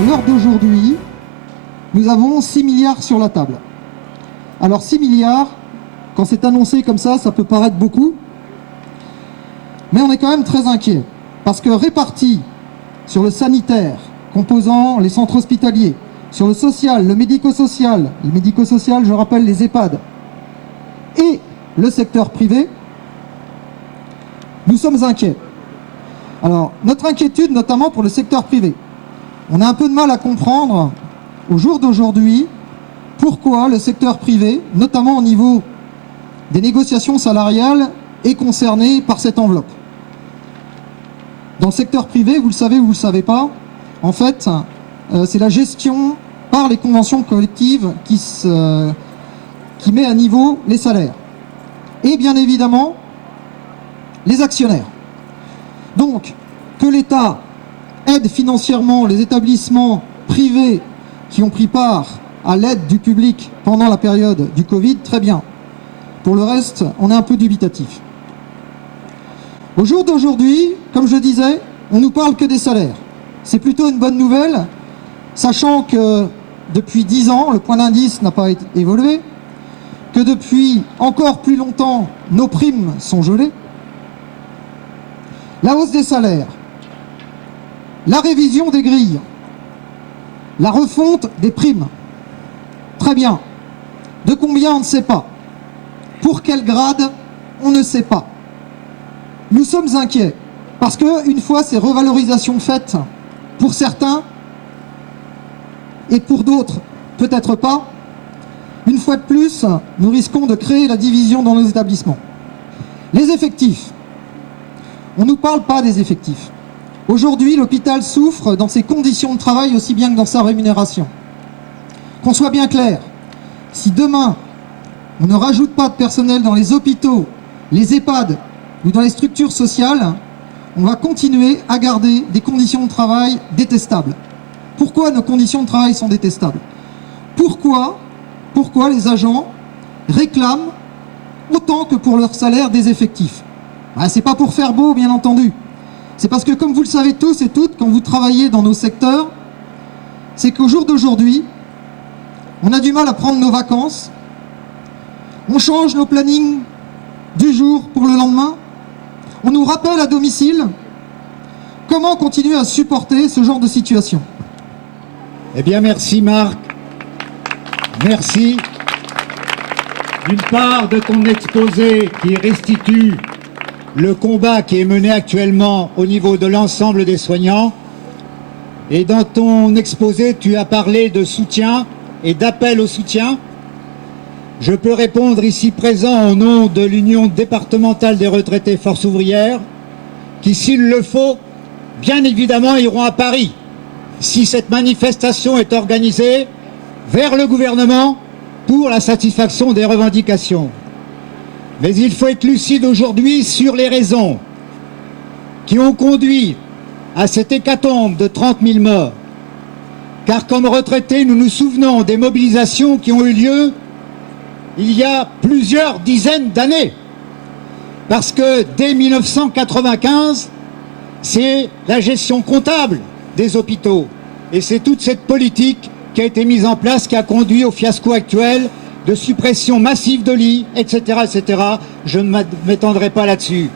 À l'heure d'aujourd'hui, nous avons 6 milliards sur la table. Alors 6 milliards, quand c'est annoncé comme ça peut paraître beaucoup, mais on est quand même très inquiet, parce que répartis sur le sanitaire, composant les centres hospitaliers, sur le social, le médico-social, je rappelle les EHPAD, et le secteur privé, nous sommes inquiets. Alors, notre inquiétude, notamment pour le secteur privé, on a un peu de mal à comprendre, au jour d'aujourd'hui, pourquoi le secteur privé, notamment au niveau des négociations salariales, est concerné par cette enveloppe. Dans le secteur privé, vous le savez ou vous ne le savez pas, en fait, c'est la gestion par les conventions collectives qui met à niveau les salaires. Et bien évidemment, les actionnaires. Donc, que l'État aide financièrement les établissements privés qui ont pris part à l'aide du public pendant la période du Covid, très bien. Pour le reste, on est un peu dubitatif. Au jour d'aujourd'hui, comme je disais, on nous parle que des salaires. C'est plutôt une bonne nouvelle, sachant que depuis 10 ans, le point d'indice n'a pas évolué, que depuis encore plus longtemps, nos primes sont gelées. La hausse des salaires, la révision des grilles, la refonte des primes. Très bien. De combien, on ne sait pas. Pour quel grade, on ne sait pas. Nous sommes inquiets, parce qu'une fois ces revalorisations faites, pour certains, et pour d'autres, peut-être pas, une fois de plus, nous risquons de créer la division dans nos établissements. Les effectifs. On ne nous parle pas des effectifs. Aujourd'hui, l'hôpital souffre dans ses conditions de travail aussi bien que dans sa rémunération. Qu'on soit bien clair, si demain, on ne rajoute pas de personnel dans les hôpitaux, les EHPAD ou dans les structures sociales, on va continuer à garder des conditions de travail détestables. Pourquoi nos conditions de travail sont détestables? Pourquoi les agents réclament autant que pour leur salaire des effectifs? C'est pas pour faire beau, bien entendu. C'est parce que, comme vous le savez tous et toutes, quand vous travaillez dans nos secteurs, c'est qu'au jour d'aujourd'hui, on a du mal à prendre nos vacances, on change nos plannings du jour pour le lendemain, on nous rappelle à domicile. Comment continuer à supporter ce genre de situation? Eh bien, merci Marc. Merci d'une part de ton exposé qui restitue le combat qui est mené actuellement au niveau de l'ensemble des soignants. Et dans ton exposé, tu as parlé de soutien et d'appel au soutien. Je peux répondre ici présent au nom de l'Union départementale des retraités Force ouvrière, qui, s'il le faut, bien évidemment iront à Paris, si cette manifestation est organisée, vers le gouvernement pour la satisfaction des revendications. Mais il faut être lucide aujourd'hui sur les raisons qui ont conduit à cette hécatombe de 30 000 morts. Car comme retraités, nous nous souvenons des mobilisations qui ont eu lieu il y a plusieurs dizaines d'années. Parce que dès 1995, c'est la gestion comptable des hôpitaux. Et c'est toute cette politique qui a été mise en place qui a conduit au fiasco actuel de suppression massive de lits, etc., etc. Je ne m'étendrai pas là-dessus.